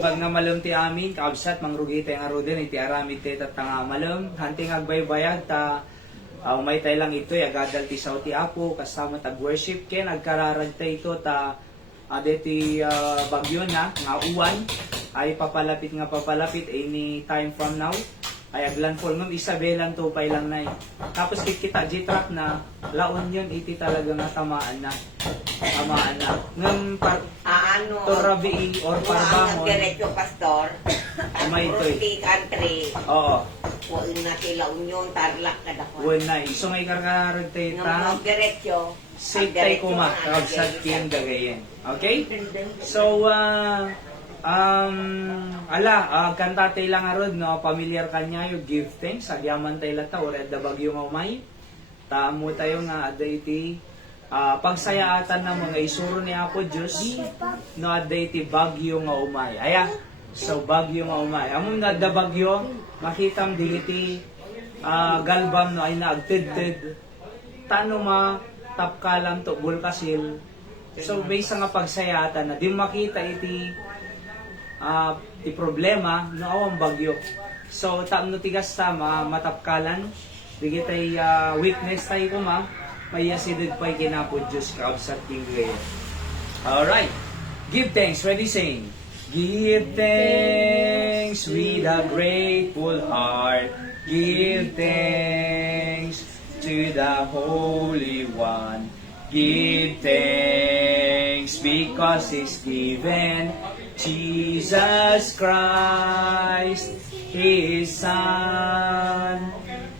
bag nga malum ti amin, kaabsat, mangrugi tayo nga rodin, iti aramid tayo tatanga malum, hanting agbaybayag ta, umay tayo lang ito, agadal ti sao ti apo, kasama tag-worship ken, agkararag tayo ito, ta, deti bagyo na, nga uwan, ay papalapit, any time from now, ay aglanfol ng Isabelan to pay lang na tapos kita G-track na laon yun iti talaga nga tamaan na ng to rabi or parbangon diretso pastor may ito country oo kuin na tila union tarlak kada ko na so ngay karkarag tayo diretso safe tayo kuma kagsat kiyang gagayin okay so kanta tayo lang arod, no, familiar kanya yung give thanks, agyaman tayo lata, or at bagyo maumay, taamo tayo nga, aday iti, pagsayaatan ng mga isuro ni Apo Diyos, no, aday iti bagyo nga umay, so bagyo nga umay, among nga da bagyo, makitam digiti, galbam, no, ay naagtid-tid, tano ma, tapkalam to, bulkasil, so base nga pagsayatan na, di makita iti, ti problema no awang bagyo. So taamno tigas ta matapkalan bigit tay witness tay ko mayasidid pay kinapod Dios kaabsat king gaya. All right. Give thanks. Ready saying. Give thanks with a grateful heart. Give thanks to the Holy One. Give thanks because He's given Jesus Christ, His Son.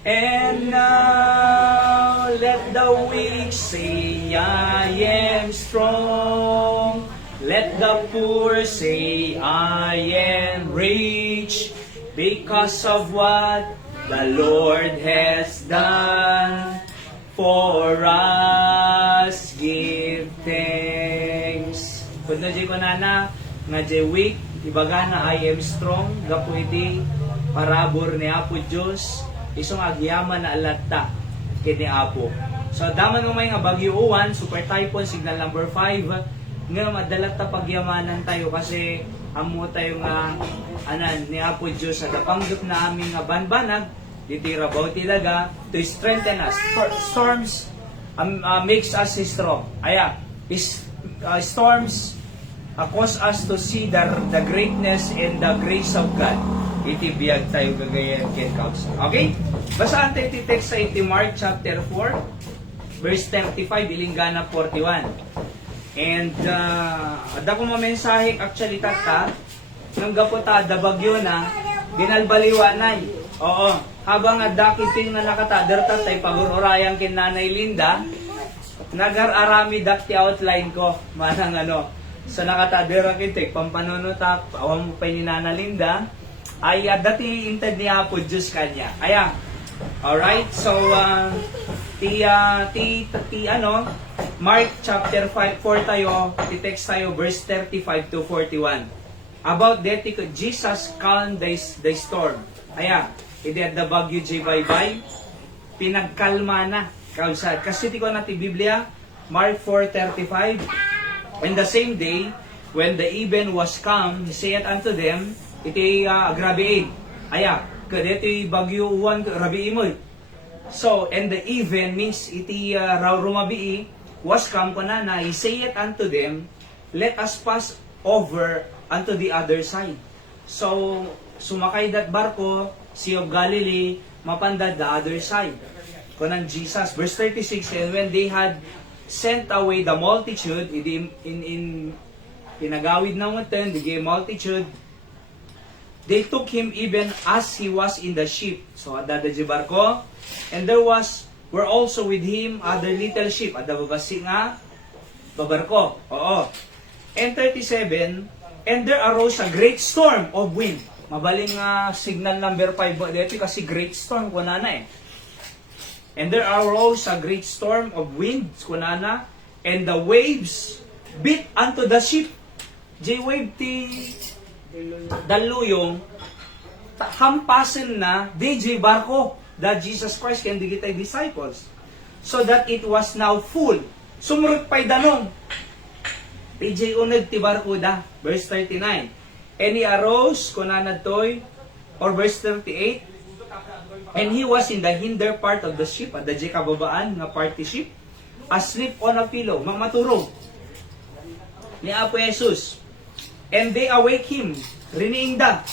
And now let the weak say, I am strong. Let the poor say, I am rich, because of what the Lord has done for us. Give thanks. Kung na ko nana, nga jay weak, ibaga na I am strong, gapo iti parabor ni Apo Diyos, isong agyaman na alata kini Apo. So daman mo may nga bagyo uwan, super typhoon, signal number 5, nga madalat ta pagyamanan tayo kasi amo tayo nga ni Apo Diyos sa dapanggap na aming nga banbanag, ditirabaw tilaga to strengthen us. Storms makes us strong. Storms cause us to see the greatness and the grace of God. Iti biyag tayo gagayan ken kausa. Okay? Basaan tayo iti text sa iti Mark chapter 4 verse 35 Ilinggana 41. And ada ko mensahe actually tata nang gapota da bagyo na binalbaliwa nay. Oo, habang adakiting na nakatader tatay pagururayan kin Nanay Linda, nagar-arami dakti outline ko manang so nakatadera kitik, pampanonotak, awang mo pa ni Nana Linda, ay dati inted ni Apo Diyos kanya. Alright, so, Mark chapter 4 tayo, text tayo, verse 35 to 41. About that, Jesus calmed the storm. Iti at the bagyo jay bye-bye, pinagkalma na. Kasi ti ko na ti Biblia, Mark 4:35, and the same day, when the even was come, he said unto them, iti grabe kadeti bagyo uwan, rabi imoy. So, and the even means iti rumabii, was come kunana, he said unto them, let us pass over unto the other side. So, sumakay dat barko, Sea of Galilee, mapandad the other side. Kunan Jesus, verse 36, and when they had sent away the multitude, in pinagawid na mutan, the multitude, they took him even as he was in the ship. So, adada di barko, and were also with him other little ship, adda babasi nga, babarko. Oo. And 37, and there arose a great storm of wind. Mabaling signal number 5 dito kasi great storm, kunana And there arose a great storm of winds, kunana, and the waves beat unto the ship. J-wave ti daluyong hampasin na DJ barko that Jesus Christ can digitay disciples. So that it was now full. Sumurot pa'y danong. DJ unag ti barko da. Verse 39. And he arose, kunana toy, or verse 38, and he was in the hinder part of the ship, at the kababaan nga party ship, asleep on a pillow, mamaturo. Ni Apo Jesus. And they awake him, riniingda,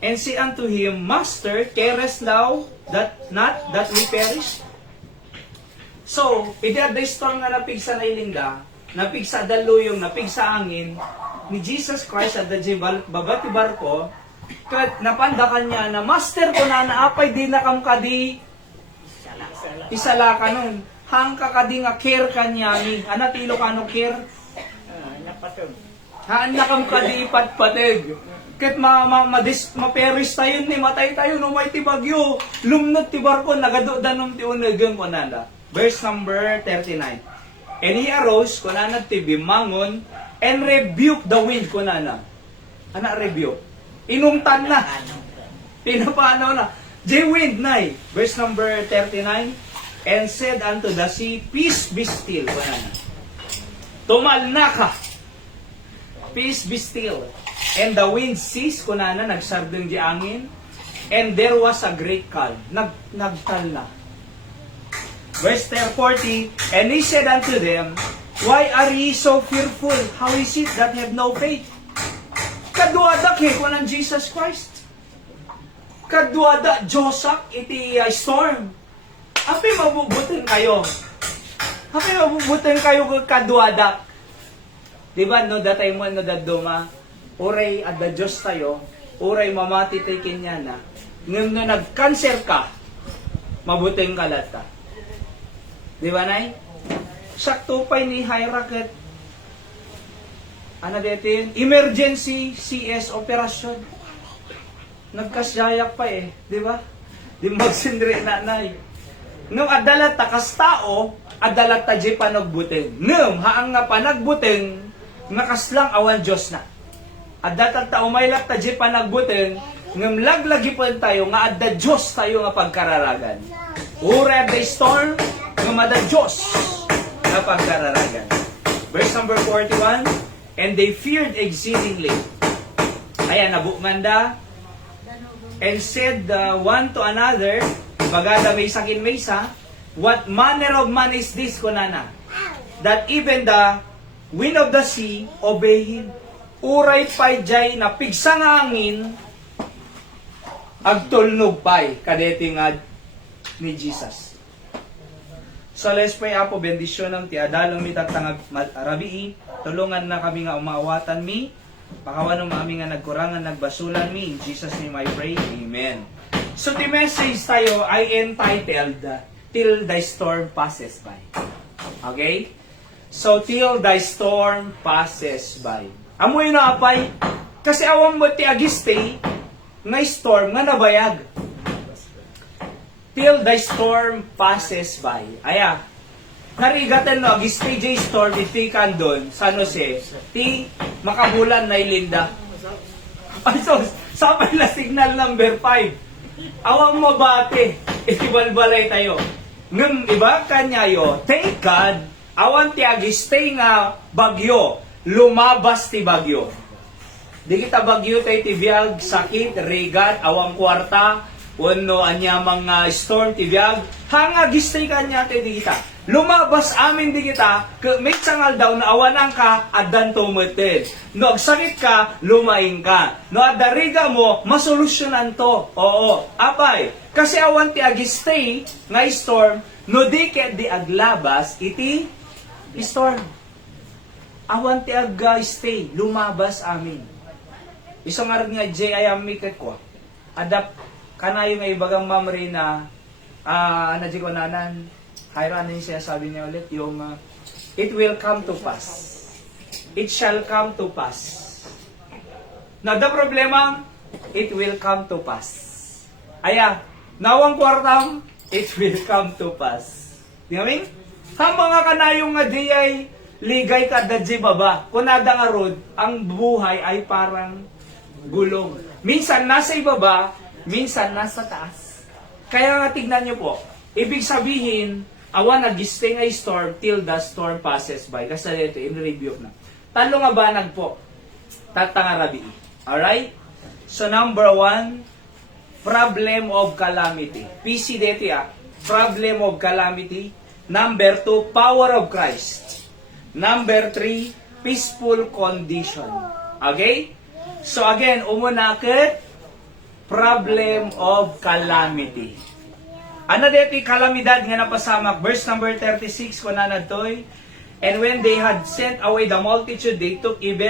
and say unto him, Master, carest thou that we perish? So, iti at the storm nga napig sa nailinda, napig sa daluyong, napig sa angin, ni Jesus Christ at the babati barko, kat napandakan niya na, Master ko na naapay di na kam kadi, isala ka nun, hang ka kadi nga care ka niya, ni anatilo ka no care, haan na kam kadi patpatig. Kat ma-perish tayo ni, matay tayo no may tibagyo, lumnot ti barko, nagadodanom ti unagam ko nanda. Verse number 39. And he arose, kunana ti bimangon, and rebuke the wind, kunana. Ana rebuke? Inungtan na. Pinapano na. J wind na. Verse number 39. And said unto the sea, Peace be still, kunana. Tumalna ka. Peace be still. And the wind ceased, kunana, nagsardeng di angin. And there was a great calm. Nagtal na. Verse 40, and he said unto them, Why are ye so fearful? How is it that have no faith? Kaduada ko ng Jesus Christ. Kaduada, Josak, iti storm. Api mabubutin kayo. Api mabubutin kayo kaduada. Diba, no, datay mo, no, daduma, uray at the Diyos tayo, uray mamati tayo kinyana, ngam na nag-cancer ka, mabuting kalata. Di ba, Nay? Sakto pa ni Hyraket. Ano dito yun? Emergency CS operasyon. Nagkasyayak pa eh. Di ba? Di magsindri na, Nay. Nung adalat ta kas tao, adalat ta di panagbuting. Nung haang nga panagbuting, nakaslang awan Diyos na. Adalat ta umaylat ta di panagbuting, ngam laglagi pa tayo, nga adda Diyos tayo nga pagkararagan. Ura the storm, ngumada Diyos na pagkararagan. Verse number 41, and they feared exceedingly. Ayan, nabukmanda, and said one to another, bagada may sakin may sa, what manner of man is this, kunana? That even the wind of the sea obey him. Uray pa'y jay na pigsang angin, agtulnog pa'y kadeti nga ni Jesus. So let's pray, Apo, bendisyon ng tiadalong mi tatangag rabii, tulungan na kami nga umaawatan mi, pakawan ng mami nga nagkurangan, nagbasulan mi, in Jesus name I pray, Amen. So the message tayo ay entitled, Till the Storm Passes By. Okay? So, till the storm passes by. Amoy na apay, kasi awang mo ti agistay, nga storm nga nabayag. Till the storm passes by. Aya, narigatan no, agistay J storm, iti kandon, San Jose, ti makabulan na ilinda. Ay, so, sapay na signal number 5. Awang mabate, itibalbalay tayo. Ngam iba kanyayo, thank God, awan ti agistay nga bagyo, lumabas ti bagyo. Di kita bagyo tayo ti biyag, sakit, rigat, awang kwarta, wano anya mga storm ti biyag, hang agistay kanya tayo di kita. Lumabas amin di kita, may tsangal daw na awanang ka, adan tumutin. No, agsakit ka, lumaing ka. No, adariga mo, masolusyonan to. Oo, apay. Kasi awan ti agistay nga storm, no di ket di aglabas, iti storm. Awan ti stay, lumabas amin. Isang arag nga J ayam miket ko. Adap kanayo nga ibagang mamri na ano di ko nanan. Hayran niya siya sabi niya ulit yung it will come to pass. It shall come to pass. Na the problema, it will come to pass. Aya, nawang kwartam, it will come to pass. Di nga hambang nga kanayong nga di ay ligay ka dadji baba. Kunada nga rod, ang buhay ay parang gulong. Minsan nasa ibaba, minsan nasa taas. Kaya nga tignan nyo po, ibig sabihin, awan nag-stay nga storm till the storm passes by. Kasi ito, in-review na. Talo nga banag po, tatanga rabi. Alright? So number 1, problem of calamity. PC dito ya. Problem of calamity. Number 2, power of Christ. Number 3, peaceful condition. Okay? So again, umuna ket problem of calamity. Ano dito kalamidad nga napasamak? Verse number 36, kunana toy. And when they had sent away the multitude, they took him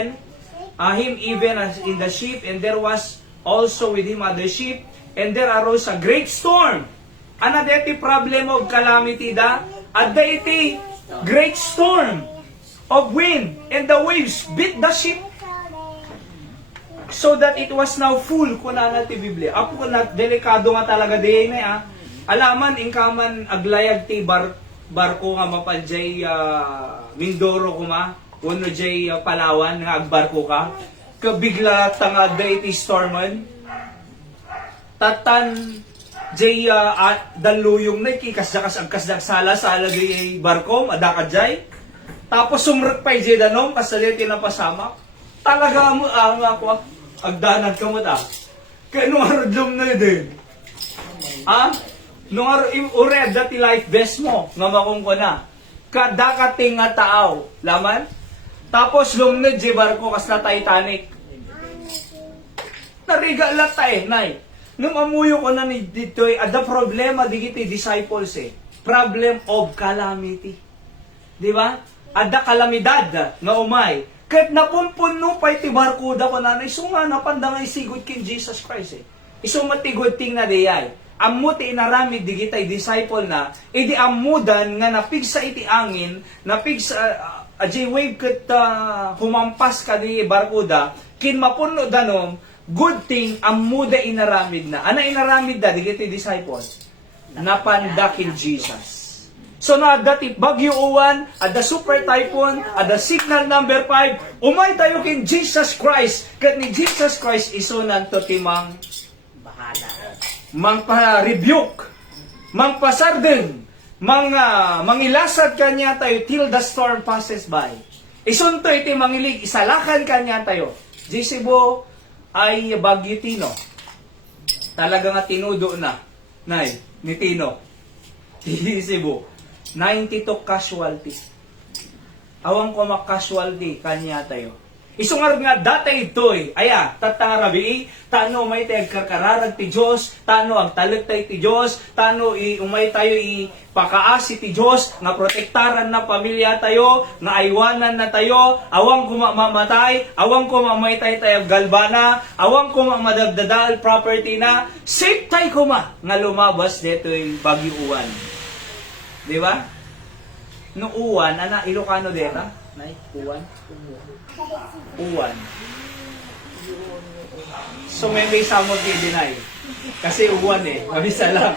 even as in the ship, and there was also with him other sheep, and there arose a great storm. Ano dito problem of calamity da? At iti great storm of wind, and the waves beat the ship, so that it was now full. Kunana ti Biblia. Apo na delikado nga talaga diyan na alaman ingkaman aglayag ti barko nga mapadyay Mindoro kuma, uno jay Palawan nga agbarko ka. Kabigla tanga iti storman. Tatan jay daluyong na kikasdakas agkasdak sala di barko adaka jay. Tapos sumrek pa jay danom kasaliti na pasamak. Talaga mo ako agdanad ka mo ta. Kaya nung arodlom na din. Nung ured dati life vest mo, nga makong ko na. Kadakating nga taaw. Laman? Tapos lumnod di barko kas na Titanic. Nariga lata nay. Nung amuyo ko na ni dito ada problema digiti disciples Problem of calamity. Di ba? Ada kalamidad nga umay. Kahit napunpuno pa iti barko da ko nanay, so nga napandangay sigod kin Jesus Christ Iso matigod ting na dayay. Ammo ti inaramid digitay disciple na, idi amudan nga napigsa iti angin, napigsa ajay wave ket humampas ka di barkuda, kin mapuno danom, good thing amuda inaramid na. Ana inaramid da digitay disciple? Napandakin Jesus. So na dati bagyo uwan, ada super typhoon, ada signal number 5, umay tayo kin Jesus Christ, ket ni Jesus Christ isunan to timang Bahala. mangpa-rebuke, mangpasarden, mangilasad kanya tayo till the storm passes by. Isunto iti mangilig, isalakan kanya tayo. Jisibo ay Bagyo Tino. Talaga nga tinudo na. Nay, ni Tino. Jisibo. 92 casualty. Awang ko mak-casualty kanya tayo. Isungar nga dati ito'y, tatarabi, tano umay tayo karkararag ti Diyos, tano ang talagtay ti Diyos, tano umay tayo pakaasi ti Diyos, nga protektaran na pamilya tayo, nga aywanan na tayo, awang kumamamatay, awang kumamaytay tayo galbana, awang kumamadagdadal property na, safe tayo kuma, nga lumabas dito'y Bagyo Uwan. Di ba? No uwan, Ilocano deta? Nay, uwan? Uwan. So may samot i-deny. Kasi uwan mabisa lang.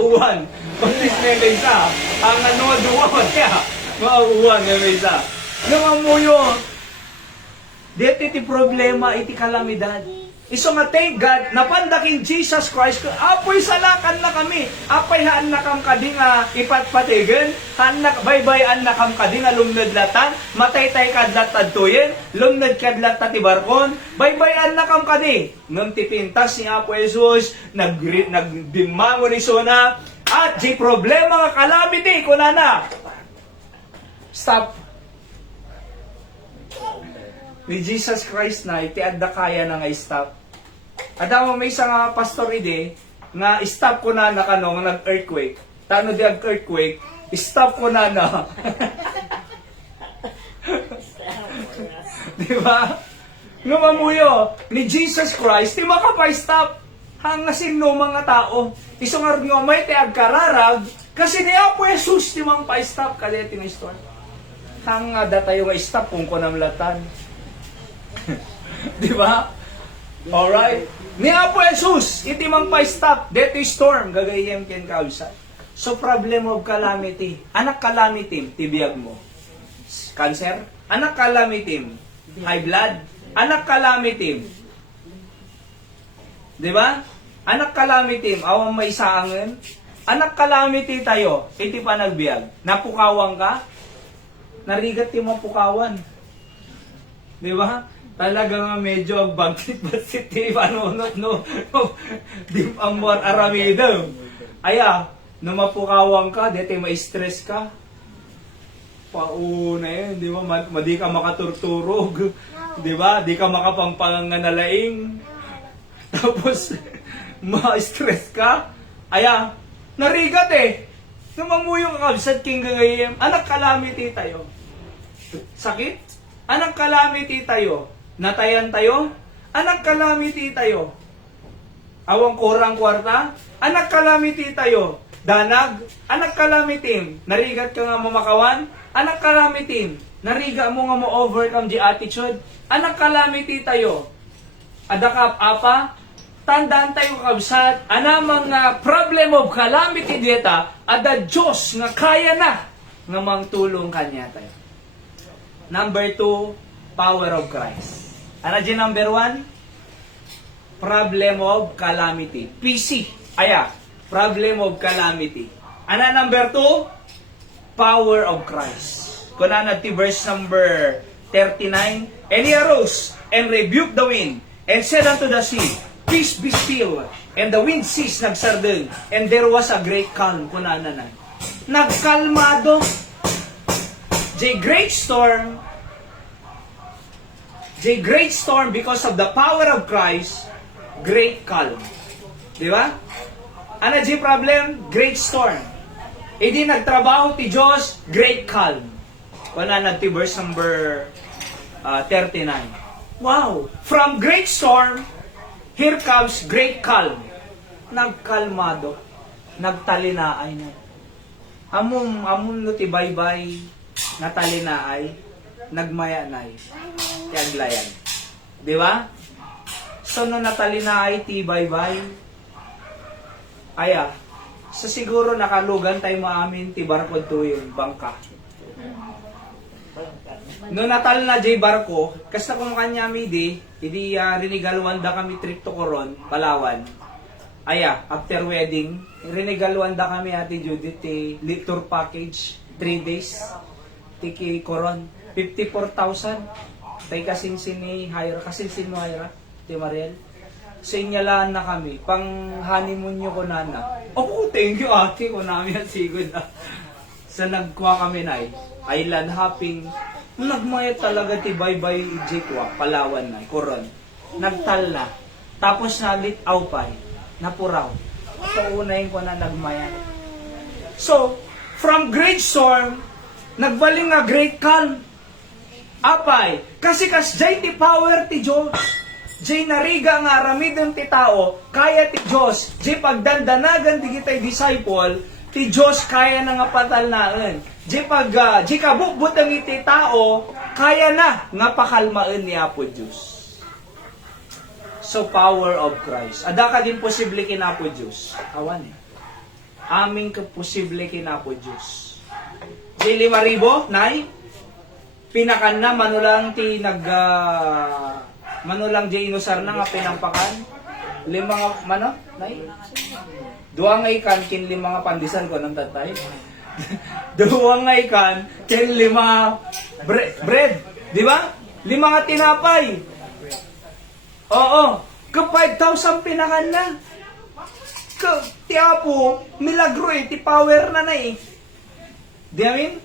Uwan. Pagkis may isa. Ang duwan kaya. Mga uwan may isa. Nung amuyo, dito iti problema, iti kalamidad. Iso nga thank God, napandakin Jesus Christ, apoy salakan na kami, apay haan na kam kadi nga ipatpatigan, haan na, baybayan na kam kadi nga lumnod latan, matay-tay kadlat tadtuyen, lumnod kadlat tatibarkon, baybayan na kam kadi. Nung tipintas ni Apo Jesus, nagdimangon ni Sona, at di problema nga calamity, kunana. Stop. Ni Jesus Christ na iti adda kaya na nga stop. Adamo may isang pastor ide nga stop ko na kano nga nag-earthquake. Tano di ag-earthquake, stop ko na. Di ba? Ngumamuyo ni Jesus Christ, di makapay-stop. Hanga sino mga tao. Isungar nga may ti agkararag kasi ni Apo Jesus di mang pa-stop kadeti nga story. Hanga da tayo nga stop kung kunamlatan. Di ba? Alright? Ni Apo Jesus, iti mang pa-stop, dito storm, gagayem ken kausay. So, problem of calamity. Anak calamity, tibiyag mo. Cancer? Anak calamity, high blood? Anak calamity. Di ba? Anak calamity, awang may saangan. Anak calamity tayo, iti panagbiag. Napukawang ka? Narigat yung mapukawan. Di ba? Talaga nga medyo bagtit positive ano no di amor aramido. Aya, no mapukawang ka, dete ma-stress ka. Pauna yun, di ba? Di ka makaturturog. Di ba? Di ka makapangpanganalaing. Tapos, ma-stress ka. Aya, narigat eh. Numamuyo ka kabsat king gagayem. Anak calamity tayo. Sakit? Anak calamity tayo. Natayan tayo? Anak calamity tayo. Awang korang kwarta? Anak calamity tayo. Danag? Anak calamity. Narigat ka nga mamakawan? Anak calamity. Nariga mo nga mo-overcome di attitude? Anak calamity tayo. Adakap apa? Tandaan tayo kabsat. Anamang problem of calamity dieta, ada Diyos nga kaya na nga mangtulong kanya tayo. Number 2, power of Christ. Ano di number 1? Problem of calamity. PC. Aya, problem of calamity. Ano number 2? Power of Christ. Kuna na ti verse number 39. And he arose and rebuked the wind and said unto the sea, Peace be still. And the wind ceased, nagsardeng. And there was a great calm. Kuna na na. Nagkalmado. The great storm because of the power of Christ, great calm. Di ba? Ano di problem? Great storm. Hindi nagtrabaho ti Diyos, great calm. Wala na ti verse number 39. Wow! From great storm, here comes great calm. Nagkalmado. Nagtalinaay na. Amom no ti baybay, natalinaay, nagmayanay. Tiaglayan. Di ba? So no natalinaay ti baybay, aya, sa siguro nakalugan tayo maamin ti barko to yung bangka. No natal na jay barko, kasta kung kanya midi, hindi rinigaluan da kami trip to Coron, Palawan. Aya, after wedding, rinigaluan da kami ati Judith ti tour package, 3 days, tiki Coron, 54,000. Tay kasinsin ni Hyra, kasinsin mo Hyra, ti Mariel. Sinyalaan na kami, pang honeymoon nyo ko nana. Oh, thank you ate, ko namin ang sigod. Sa nagkuha kami na island hopping, nagmaya talaga ti bye-bye ijekwa, Palawan na, Coron. Nagtal na. Tapos nalitaw pa, napuraw. Paunayin ko na nagmaya. So, from great storm, nagbaling nga great calm. Apay, kasi jay ti power ti Diyos. Jay nariga nga aramidon ti tao, kaya ti Diyos. Jay pagdandanagan di kita'y disciple, ti Diyos kaya na nga patalnaan. Jay kabukbutang iti tao, kaya na nga pakalmaan ni Apo Diyos. So, power of Christ. Ada ka din posible kinapo Diyos. Awan eh. Aming posible kinapo Diyos. Jay 5,000, nay? Pinakan na, manulang ti manulang jay inusar na nga pinampakan. 5 mano? Nay? 2 nga ikan, kin 5 nga pandisan ko ng tatay. 2 nga ikan, kin 5 bread. Di ba? 5 nga tinapay. Oo. Ka 5,000 pinakan na. Ti Apo, milagro eh, ti power na eh. Di amin?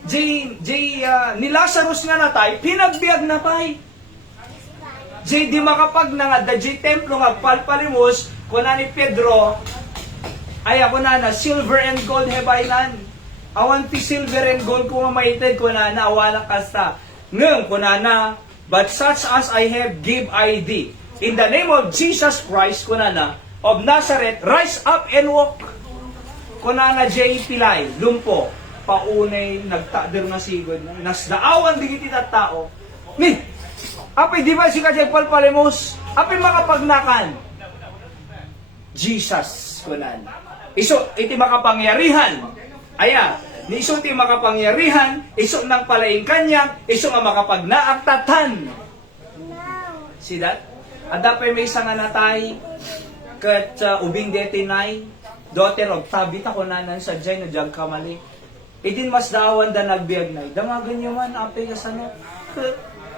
Ni Lazarus nga natay, pinagbiag na pay. Di makapag na nga, templo nga, palpalimos, kuna ni Pedro, ay ako na, silver and gold have I none. Awan ti silver and gold ko mamaited, kuna na, awala kasta. Nung, kuna na, but such as I have, give I thee. In the name of Jesus Christ, kuna na, of Nazareth, rise up and walk. Kuna na, Pilay, lumpo, paunay, nagtader nga sigod, nasdaawan digiti tao. Ni, apay di ba si Kajay Palpalimos? Apay makapagnakan? Jesus, kunan. Iso, iti makapangyarihan. Aya, ni iso ti makapangyarihan, iso nang palaing kanya, iso nga makapagnaagtatan. See that? Adapay may isang natay, kat ubing detinay, daughter of Tabit ako nanan sa Jay no jag kamali. Idin mas daawan da nagbiag na. Damagan nyo man, apay ka sa no.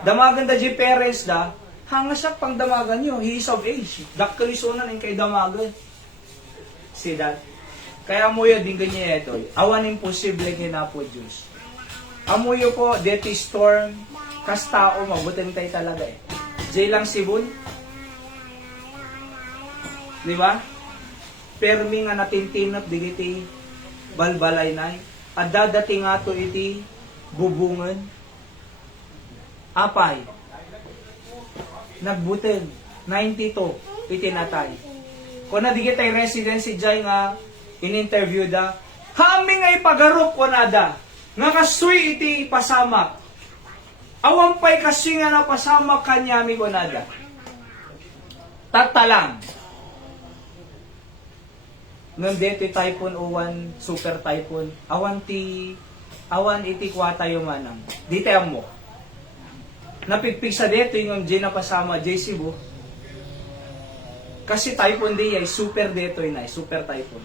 Damagan da di parents da, hanga siya pang damagan nyo. He is of age. Dakkalisunan yung kay damagan. See that? Kaya amuyo din ganyan ito. Awan imposible kina po Diyos. Amuyo po, deti storm, kas tao, mabuting tayo talaga eh. Jay lang sibun. Di ba? Permi nga natintinap digiti balbalay na. At dadating nga to iti bubungan. Apay. Nagbuteng. 92. Itinatay. Kung na digitay residency dyan nga in-interview da, kami nga ipagarop ko na da. Nga kasuy iti pasamak. Awampay kasi nga na pasamak kanyami ko na da. Tatalang. Nandito typhoon uwan, super typhoon. Awan iti kwata yung manang. Dito mo. Napigpig sa dito yung J na pasama, J Cebu. Kasi typhoon day ay super dito yun ay, super typhoon.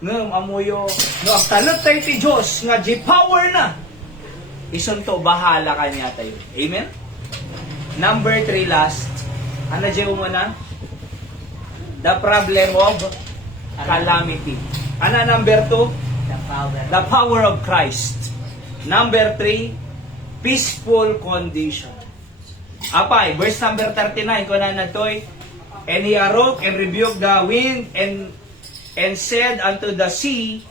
Ngam amuyo, no ang talot tayo ti Diyos, nga J power na. Isunto, bahala ka niya tayo. Amen? Number 3 last. Ano J mo na? The problem of calamity. Ano number 2? The power of Christ. Number 3, peaceful condition. Apay, verse number 39, kung na natoy, and he awoke and rebuked the wind and said unto the sea,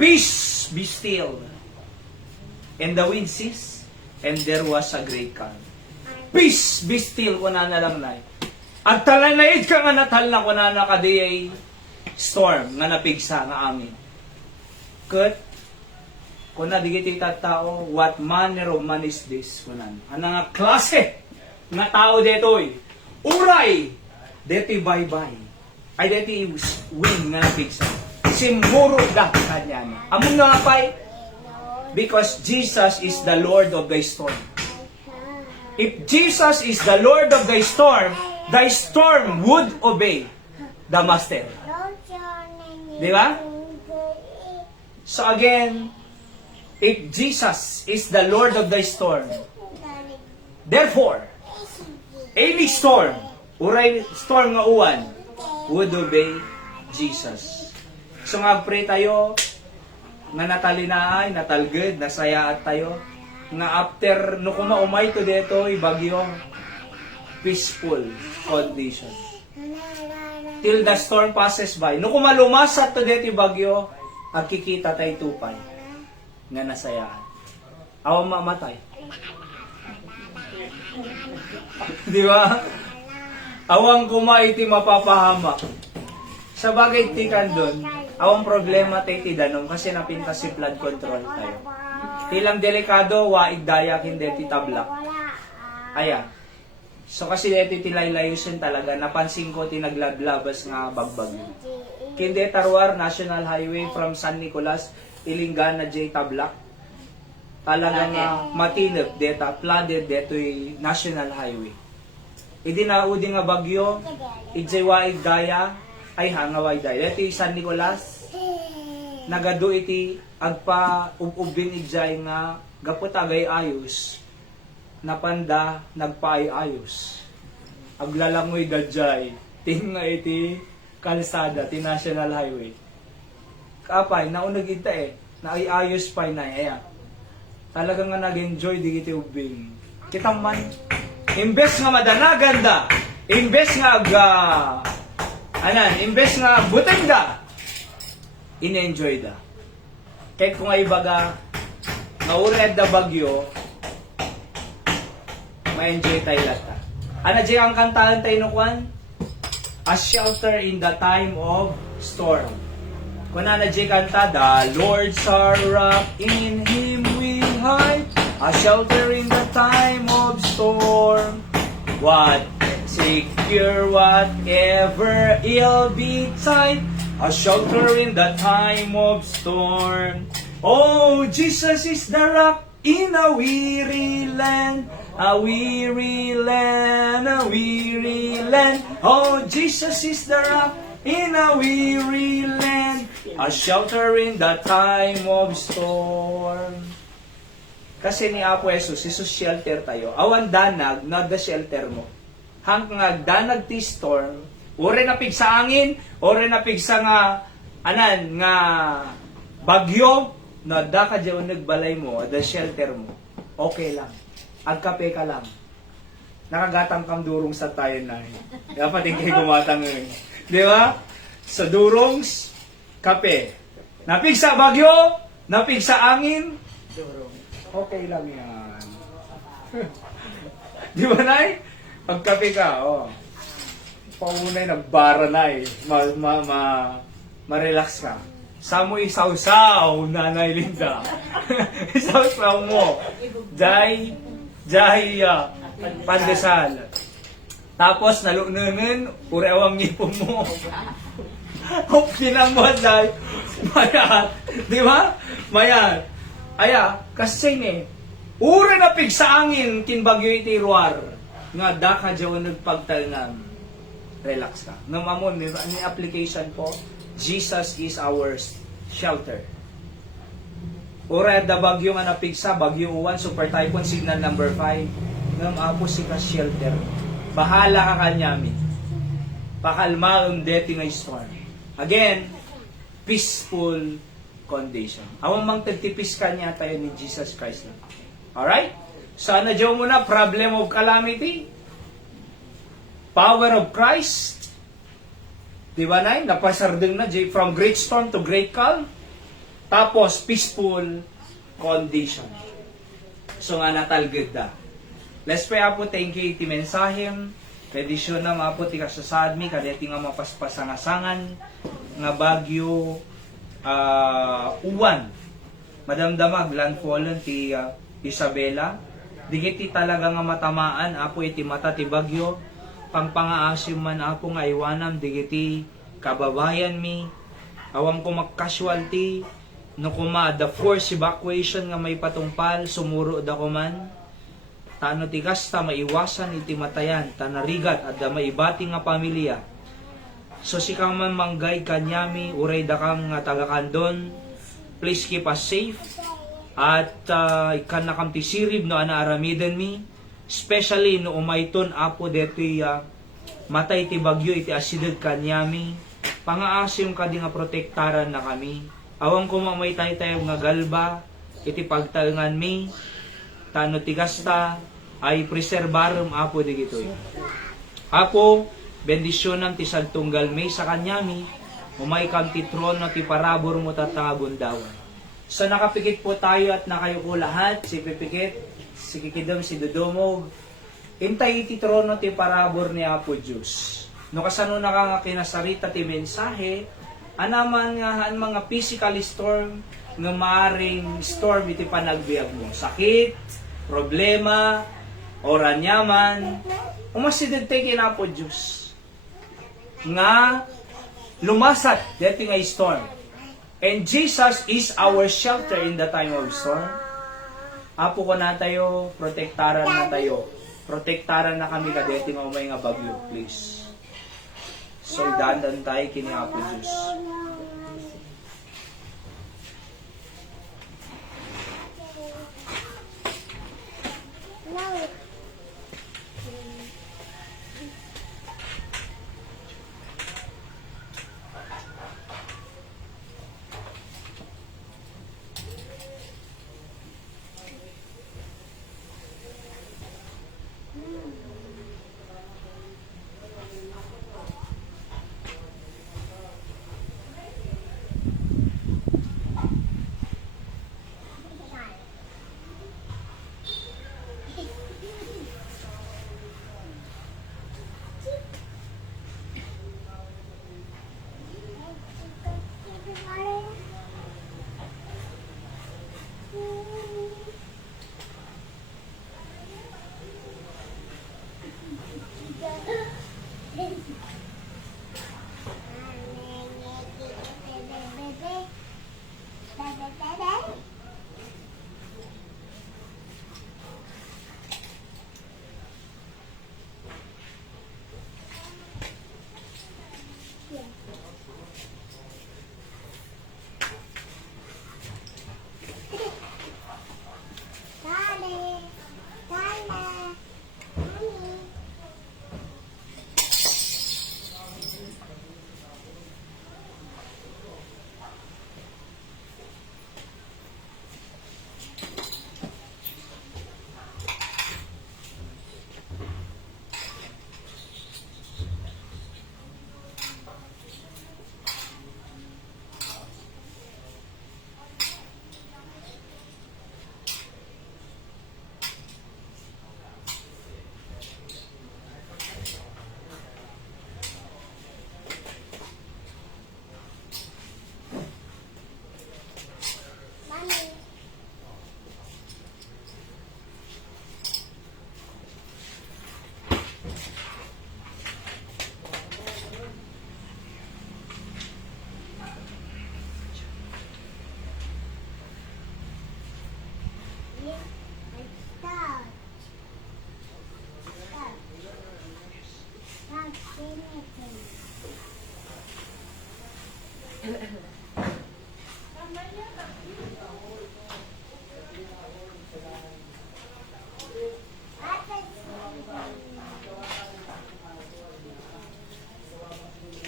peace, be still. And the wind ceased, and there was a great calm. Peace, be still, kung na lang na. At talanayid ka nga natal na kung na nakadiyay storm nga napigsa nga amin. Cut, kung na digiti tao, what manner of man is this? Kung na, ano nga klase nga tao detoy? Uray! Deti bye-bye. Ay deti wing nga napigsa. Simuro da kanya na. Among nga pay, because Jesus is the Lord of the storm. If Jesus is the Lord of the storm would obey the master. Di ba? So again, if Jesus is the Lord of the storm, therefore, any storm, uray storm nga uwan, would obey Jesus. So nga pray tayo, nga natalinaay, natalged, nasaya at tayo, nga after no kumaumay to dito, bagyong peaceful condition. Till the storm passes by. No kumalumasat to dito bagyo, at kikita tayo tupay nga nasayaan. Awang mamatay. Di ba? Awang kumaiti mapapahamak. Sa bagay tikan doon, awang problema tayo tidanong kasi napintas si flood control tayo. Tilang delikado, waig dayak hindi titablak. Ayan. So kasi dito tilaylayusin talaga, napansin ko tinaglablabas nga bagbag. Kinde Tarwar National Highway from San Nicolas, Ilingana, J. Tablak. Talaga nga matinip deta, flooded deto'y National Highway. Idi naudi nga bagyo, idjaywaig daya, ay hangaway daya. Deto'y San Nicolas, nagado iti agpa ububin idjay nga gaputagay ayos. Napanda, nagpaayayos. Aglalangoy dadjay, ting nga iti kalsada, ti National Highway. Kapay, naunag ita naayayos pa na, ayan. Talagang nga nag-enjoy di iti ubing. Kitang man, imbes nga madanagan da, imbes nga imbes nga buteng da, in-enjoy da. Kahit kung ay baga, naured da bagyo, ma-enjoy tayo lata. Ano dyan ang kantahan tayo nukwan? A shelter in the time of storm. Kung na dyan kanta, the Lord's our rock, in Him we hide. A shelter in the time of storm. What secure whatever ill betide. A shelter in the time of storm. Oh, Jesus is the rock in a weary land. A weary land, a weary land. Oh, Jesus is the rock in a weary land, a shelter in the time of storm. Kasi ni Apo Jesus, isus shelter tayo. Awan danag, not the shelter mo. Hanggang danag ti storm, ore na pig sa angin, ore na pig sa nga, nga bagyo, no, da ka dyan nagbalay mo, the shelter mo. Okay lang. Agkape ka lang. Nakagatang kang durong sa tayo na. Dapat yung kayo gumatang yun. Di ba? Sa durong, kape. Napig sa bagyo, napig sa angin, Durong. okay lang yan. Di ba, Nay? Pagkape ka, oh. Paunay, nagbara na eh. Ma-relax ka. Sa mo isaw-saw, Nanay Linda. Isaw-saw mo. Jai, pandesal. Tapos, nalununin, urewang ngipon mo. Pinamod, Jai. Mayat. Di ba? Mayat. Aya, kasi ni, uri na pig sa angin, kinbagyo iti ruar. Nga, daka dyan nagpagtalngan. Relax ka. Namamon, ni application po, Jesus is our shelter. Uri da bagyo nga napigsa, bagyo 1, super typhoon, signal number 5. Ngam apo si ka shelter. Bahala ka kanyami. Pakalma ang dating nga storm. Again, peaceful condition. Awang mang tagtipis ka niya tayo ni Jesus Christ na. Alright? Sana dyan mo na, problem of calamity, power of Christ, di ba na? Napasardeng na, from great storm to great calm, tapos peaceful condition. So nga natalgad na. Let's pray po, thank you iti mensahim, pedisyon na mapo ti kasasadmi, kadeti nga mapaspasangasangan, nga bagyo, uwan, madamdamag, landfallen ti Isabela, digiti talaga nga matamaan, apo iti mata ti bagyo, pangpangaasim man apo nga iwanam, digiti kababayan mi, awam ko mag-casualty, no kuma the forced evacuation nga may patungpal, sumuro da kuman, tano ti kasta maiwasan iti matayan, tanarigat at da maibati nga pamilya. So si kang man manggay kanyami, uray da kang nga taga-kandon, please keep us safe. At ikan na kam ti sirib no anaaramidan mi, especially no umayton apo deti matay ti bagyo iti asidad kanyami, pangaasim ka di nga protektaran na kami. Awang kumamay tayo nga galba, iti pagtalangan mi, tano ti gasta, ay preservarum apo di gitoy. Apo, bendisyonan ti sagtunggal may sa kanyami, umay kam ti trono ti parabor mo tatangagundawan. So nakapikit po tayo at nakayuko lahat, si Pipikit, si Kikidom, si Dudumog, hintay iti trono ti parabor ni Apo Diyos. No kasano na nga kinasarita ti mensahe, anaman nga mga physical storm, nga maaring storm iti panagbiag mo. Sakit, problema, oranyaman, umasidid tayo kinapo Diyos. Nga lumasat deti nga storm. And Jesus is our shelter in the time of storm. Apo ko na tayo, protektaran na tayo. Protektaran na kami kadeti nga umay nga bagyo, please. So idandan tayo kini Apo Diyos.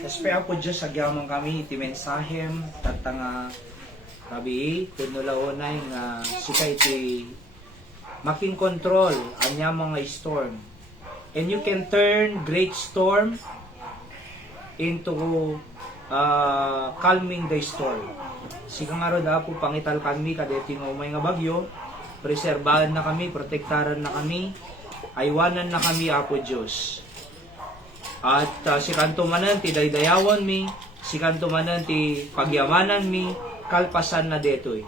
Espero po Diyos agyaman kami iti mensahem tatanga kabi tunulaonay nga sika iti making control anya mga storm. And you can turn great storm into calming the storm. Sika nga ron po pangital kami kadeti nga umay nga bagyo, preserbahan na kami, protektaran na kami, aywanan na kami Apo Diyos. At si kanto manan ti daydayawan mi, si kanto manan ti pagyamanan mi, kalpasan na detoy.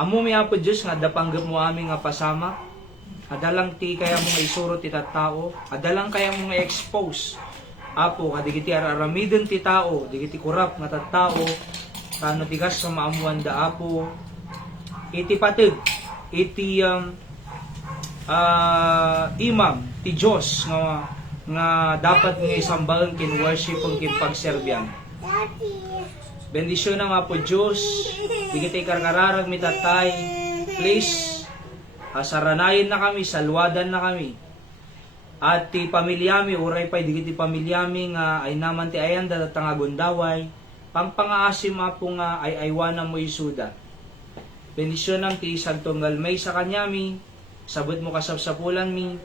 Amo mi Apo Diyos nga dapanggap mo aming nga pasama, adalang ti kaya mo nga isuro ti tattao, adalang kaya mo nga expose. Apo, kadigiti araramidon ti tao, digiti kurap nga tattao, kano tigas sa maamuan da Apo, iti patid, iti imam, ti Diyos nga dapat nga isambahan kin worship ang kin pagserbyan. Bendisyon na po Diyos, digiti karkararag mi tatay, please, saranayin na kami, salwadan na kami. At ti pamilyami, uray pa'y digiti pamilyami nga ay naman ti ayan da tangagundaway, pangpangaasim po nga ay aywanan mo isuda. Bendisyon ng ti isang tunggal may sa kanyami, sabot mo kasapsapulan mi,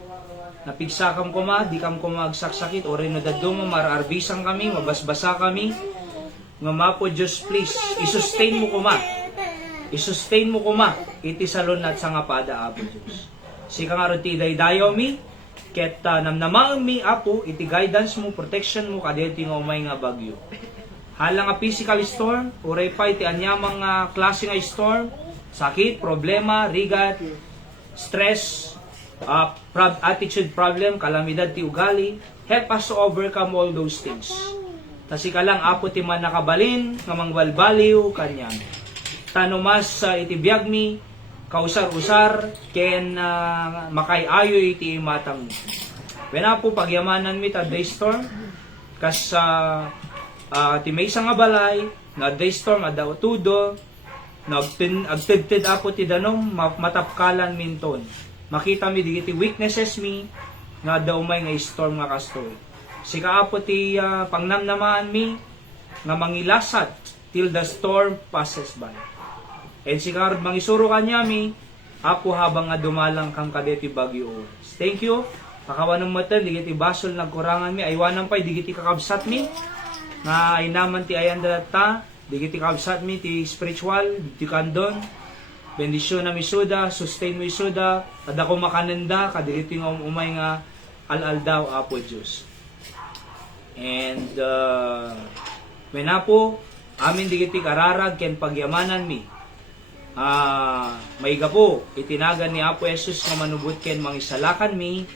napigsakam ko ma, di kam ko magsaksakit, o rin nadado mo, mararbisang kami, mabasbasa kami, nga mapo Diyos please, isustain mo ko ma, isustain mo ko ma, iti salon at sa nga pada Apo Diyos. Sika nga rin ti daydayaw mi, ket namnamaan mi Apo, iti guidance mo, protection mo, kadeti nga umay nga bagyo. Hala nga physical storm, uray pa iti anyamang klase nga storm, sakit, problema, rigat, stress, attitude problem, kalamidad ti ugali, help us to overcome all those things. Kasi ka lang, Apo ti man nakabalin, nga mangbalbaliw, kanyan. Tanumas iti biyag mi, kausar-usar, ken makayayoy iti matang. Wena po, pagyamanan mi ta day storm, kas ti may nga balay, nga day storm, adaw tudo, agtid-tid Apo ti danom, matapkalan minton. Makita mi digiti weaknesses mi, nga daw may nga storm nga kastoy. Sika Apo ti pangnamnamaan mi, nga mangilasat till the storm passes by. And sika mangisuro kanya mi, Apo habang nga dumalang kang kadeti bagyo. Thank you. Pakawanong matan, digiti basol nagkurangan mi, aywanan pa'y digiti kakabsat mi, nga ay naman ti ayan data, digiti kakabsat mi ti spiritual, ti kandon, bendisyon na misuda, sustain mo isuda, at ako makananda, kadigiti nga umay nga al-al daw Apo Diyos. And when Apo, amin digiti kararag ken pagyamanan mi, may gapo, itinagan ni Apo Jesus nga manubot ken mangisalakan mi,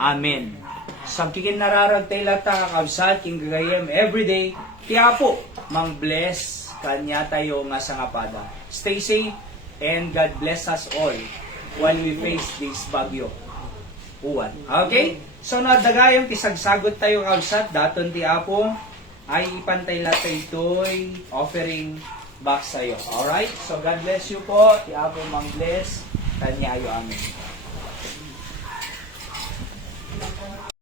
amen. Sagkikin nararag tayo lata kakabsat, king gagayem everyday, ti Apo, mang bless kanya tayo nga sangapada. Stay safe, and God bless us all while we face this bagyo. Uwan. Okay? So, nadagayang tisagsagot tayo kausat, daton ti Apo, ay ipantay lato ito'y offering back sa'yo. Alright? So, God bless you po. Ti Apo mang bless. Kanyayo amin.